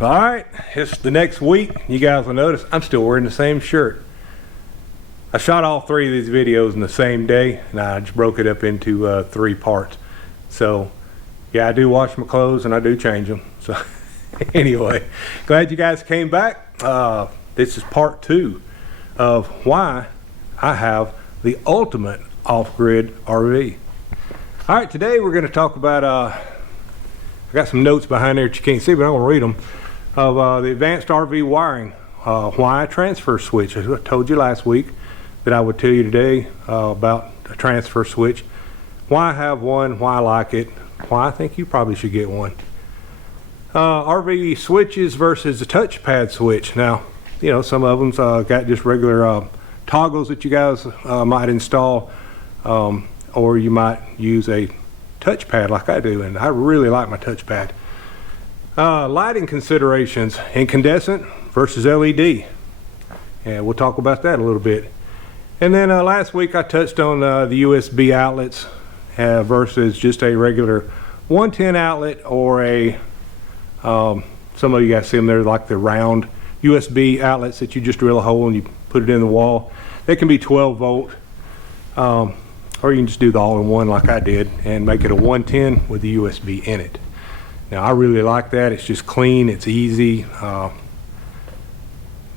All right, it's the next week. You guys will notice I'm still wearing the same shirt. I shot all three of these videos in the same day, and I just broke it up into 3 parts. So yeah, I do wash my clothes and I do change them. So anyway, glad you guys came back. This is part 2 of why I have the ultimate off-grid RV. All right, today we're going to talk about I got some notes behind there that you can't see, but I'm going to read them, of the advanced RV wiring. Why a transfer switch. I told you last week that I would tell you today about a transfer switch. Why I have one, why I like it, why I think you probably should get one. RV switches versus a touchpad switch. Now, you know, some of them's got just regular toggles that you guys might install, or you might use a touchpad like I do, and I really like my touchpad. Lighting considerations, incandescent versus LED, and we'll talk about that a little bit. And then last week I touched on the USB outlets versus just a regular 110 outlet, or a some of you guys see them there, like the round USB outlets that you just drill a hole and you put it in the wall. They can be 12 volt, or you can just do the all-in-one like I did and make it a 110 with the USB in it. Now I really like that. It's just clean, it's easy.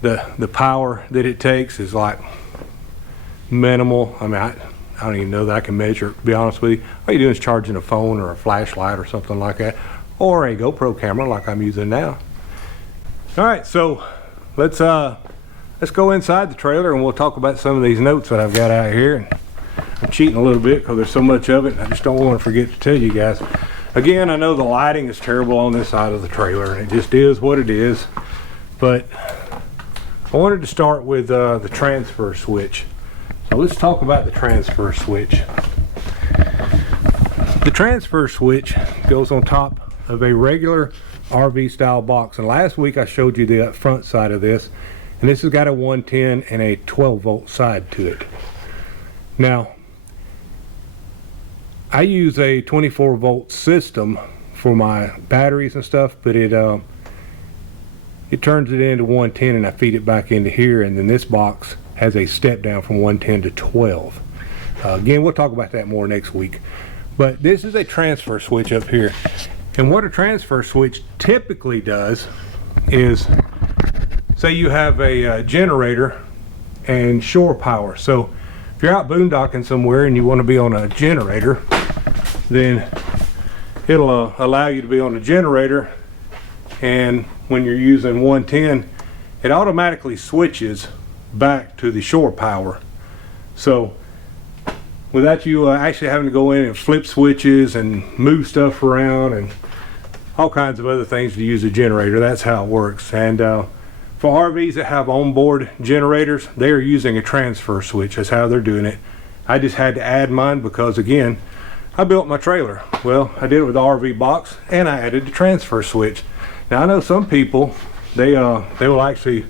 The power that it takes is like minimal. I mean, I don't even know that I can measure it, to be honest with you. All you're doing is charging a phone or a flashlight or something like that, or a GoPro camera like I'm using now. All right, so let's go inside the trailer and we'll talk about some of these notes that I've got out here. And I'm cheating a little bit because there's so much of it, and I just don't want to forget to tell you guys. Again, I know the lighting is terrible on this side of the trailer, and it just is what it is. But I wanted to start with the transfer switch. So let's talk about the transfer switch. The transfer switch goes on top of a regular RV style box, and last week I showed you the front side of this, and this has got a 110 and a 12 volt side to it. Now I use a 24 volt system for my batteries and stuff, but it turns it into 110 and I feed it back into here, and then this box has a step down from 110 to 12. Again, we'll talk about that more next week. But this is a transfer switch up here, and what a transfer switch typically does is, say you have a generator and shore power. So if you're out boondocking somewhere and you want to be on a generator, then it'll allow you to be on a generator, and when you're using 110, it automatically switches back to the shore power. So without you actually having to go in and flip switches and move stuff around and all kinds of other things to use a generator, that's how it works. And for RVs that have onboard generators, they are using a transfer switch. That's how they're doing it. I just had to add mine because, again, I built my trailer. Well, I did it with the RV box, and I added the transfer switch. Now I know some people, they will actually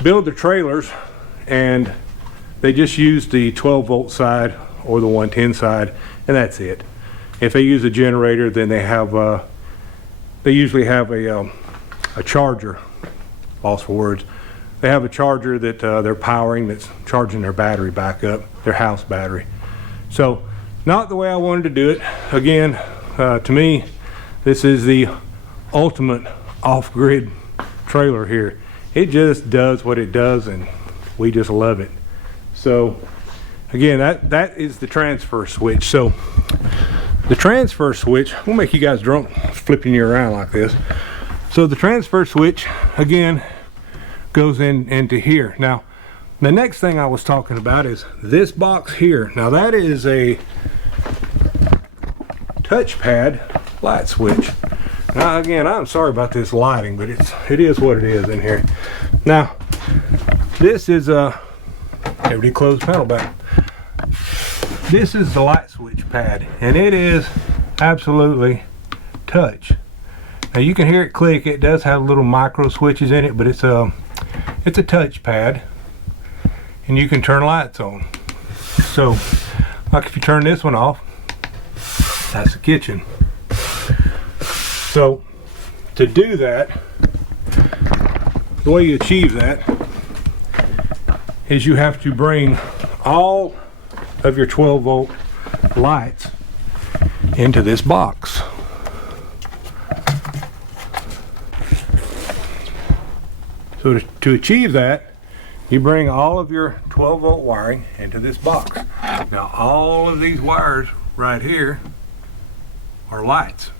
build their trailers and they just use the 12 volt side or the 110 side, and that's it. If they use a generator, then they usually have a charger. Lost for words. They have a charger that they're powering, that's charging their battery back up, their house battery. So not the way I wanted to do it. Again, to me, this is the ultimate off-grid trailer here. It just does what it does, and we just love it. So again, that is the transfer switch. So the transfer switch, we'll make you guys drunk flipping you around like this. So the transfer switch, again, goes into here. Now, the next thing I was talking about is this box here. Now that is a touchpad light switch. Now again, I'm sorry about this lighting, but it is what it is in here. Now, this is everybody close the panel back. This is the light switch pad, and it is absolutely touch. Now you can hear it click. It does have little micro switches in it, but it's a touch pad, and you can turn lights on. So like if you turn this one off, that's the kitchen. So to do that, the way you achieve that is you have to bring all of your 12-volt lights into this box. So to achieve that, you bring all of your 12-volt wiring into this box. Now all of these wires right here are lights,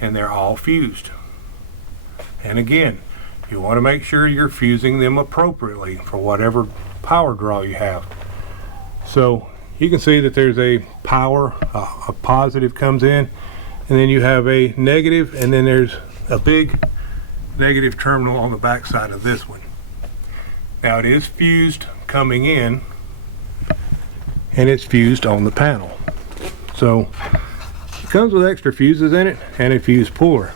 and they're all fused. And again, you want to make sure you're fusing them appropriately for whatever power draw you have. So you can see that there's a power, a positive comes in, and then you have a negative, and then there's a big negative terminal on the back side of this one. Now it is fused coming in, and it's fused on the panel. So it comes with extra fuses in it and a fuse puller.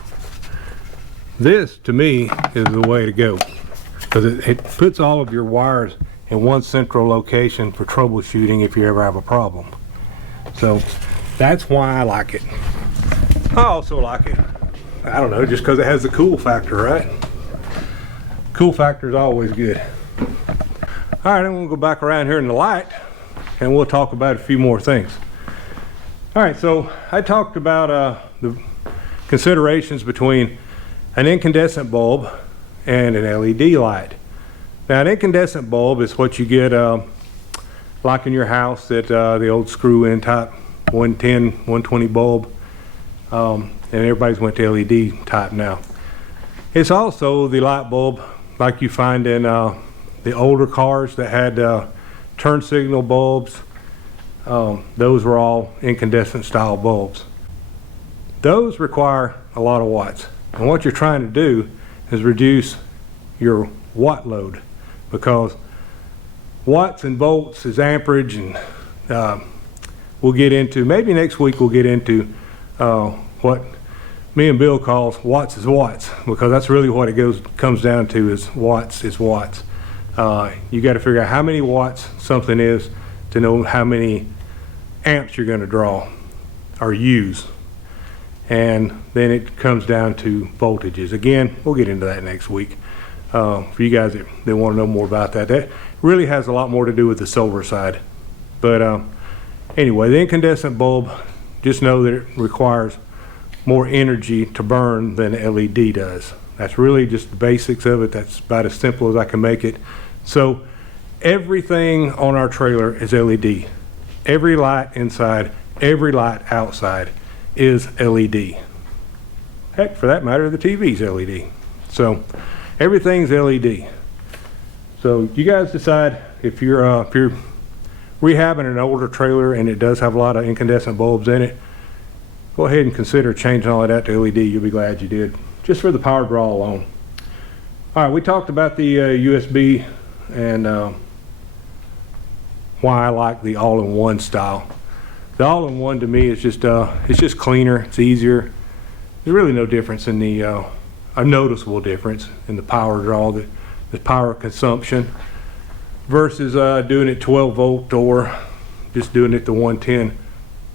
This, to me, is the way to go, because it puts all of your wires in one central location for troubleshooting if you ever have a problem. So that's why I like it. I also like it, I don't know, just because it has the cool factor, right? Cool factor is always good. All right, I'm going to go back around here in the light, and we'll talk about a few more things. All right, so I talked about the considerations between an incandescent bulb and an LED light. Now, an incandescent bulb is what you get like in your house, that the old screw-in type 110, 120 bulb, and everybody's went to LED type now. It's also the light bulb like you find in the older cars that had turn signal bulbs. Those were all incandescent style bulbs. Those require a lot of watts, and what you're trying to do is reduce your watt load, because watts and volts is amperage, and we'll get into, maybe next week we'll get into what me and Bill calls watts is watts, because that's really what it comes down to, is watts is watts. You got to figure out how many watts something is to know how many amps you're going to draw or use, and then it comes down to voltages. Again, we'll get into that next week. For you guys that want to know more about that, that really has a lot more to do with the solar side. But anyway, the incandescent bulb, just know that it requires more energy to burn than LED does. That's really just the basics of it. That's about as simple as I can make it. So everything on our trailer is LED. Every light inside, every light outside is LED. Heck, for that matter, the TV's LED. So everything's LED. So you guys decide if you're rehabbing an older trailer and it does have a lot of incandescent bulbs in it, go ahead and consider changing all of that to LED. You'll be glad you did, just for the power draw alone. All right, we talked about the USB and why I like the all-in-one style. The all-in-one to me is just it's just cleaner, it's easier. There's really no difference in the a noticeable difference in the power draw, the power consumption, versus doing it 12 volt or just doing it to 110.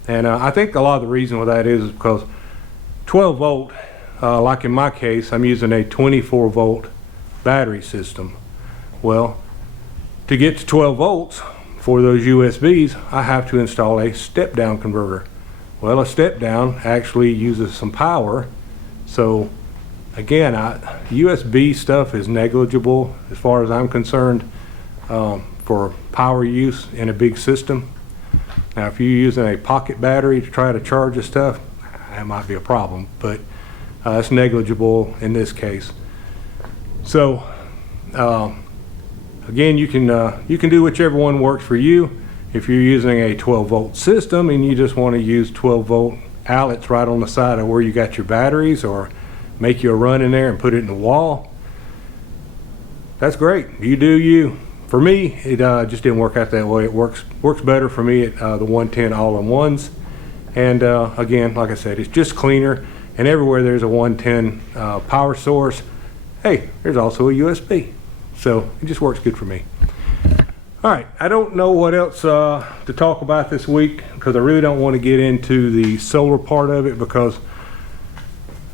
And I think a lot of the reason why that is because 12 volt, like in my case, I'm using a 24 volt battery system. Well, to get to 12 volts for those USBs, I have to install a step down converter. Well, a step down actually uses some power. So again, USB stuff is negligible as far as I'm concerned for power use in a big system. Now, if you're using a pocket battery to try to charge the stuff, that might be a problem, but it's negligible in this case. So again, you can do whichever one works for you. If you're using a 12 volt system and you just want to use 12 volt outlets right on the side of where you got your batteries, or make you a run in there and put it in the wall, that's great. You do you. For me, it just didn't work out that way. It works better for me at the 110 all-in-ones. And again, like I said, it's just cleaner. And everywhere there's a 110 power source, hey, there's also a USB. So it just works good for me. All right, I don't know what else to talk about this week, because I really don't want to get into the solar part of it, because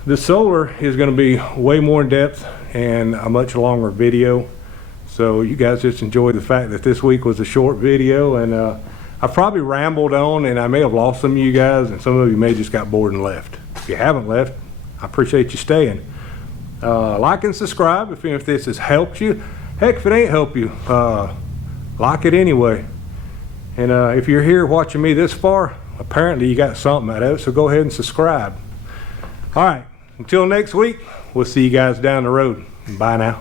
The solar is going to be way more in depth and a much longer video. So you guys just enjoy the fact that this week was a short video, and I probably rambled on and I may have lost some of you guys, and some of you may just got bored and left. If you haven't left, I appreciate you staying. Like and subscribe if this has helped you. Heck, if it ain't helped you, like it anyway. And if you're here watching me this far, apparently you got something out of it, so go ahead and subscribe. All right, until next week, we'll see you guys down the road. Bye now.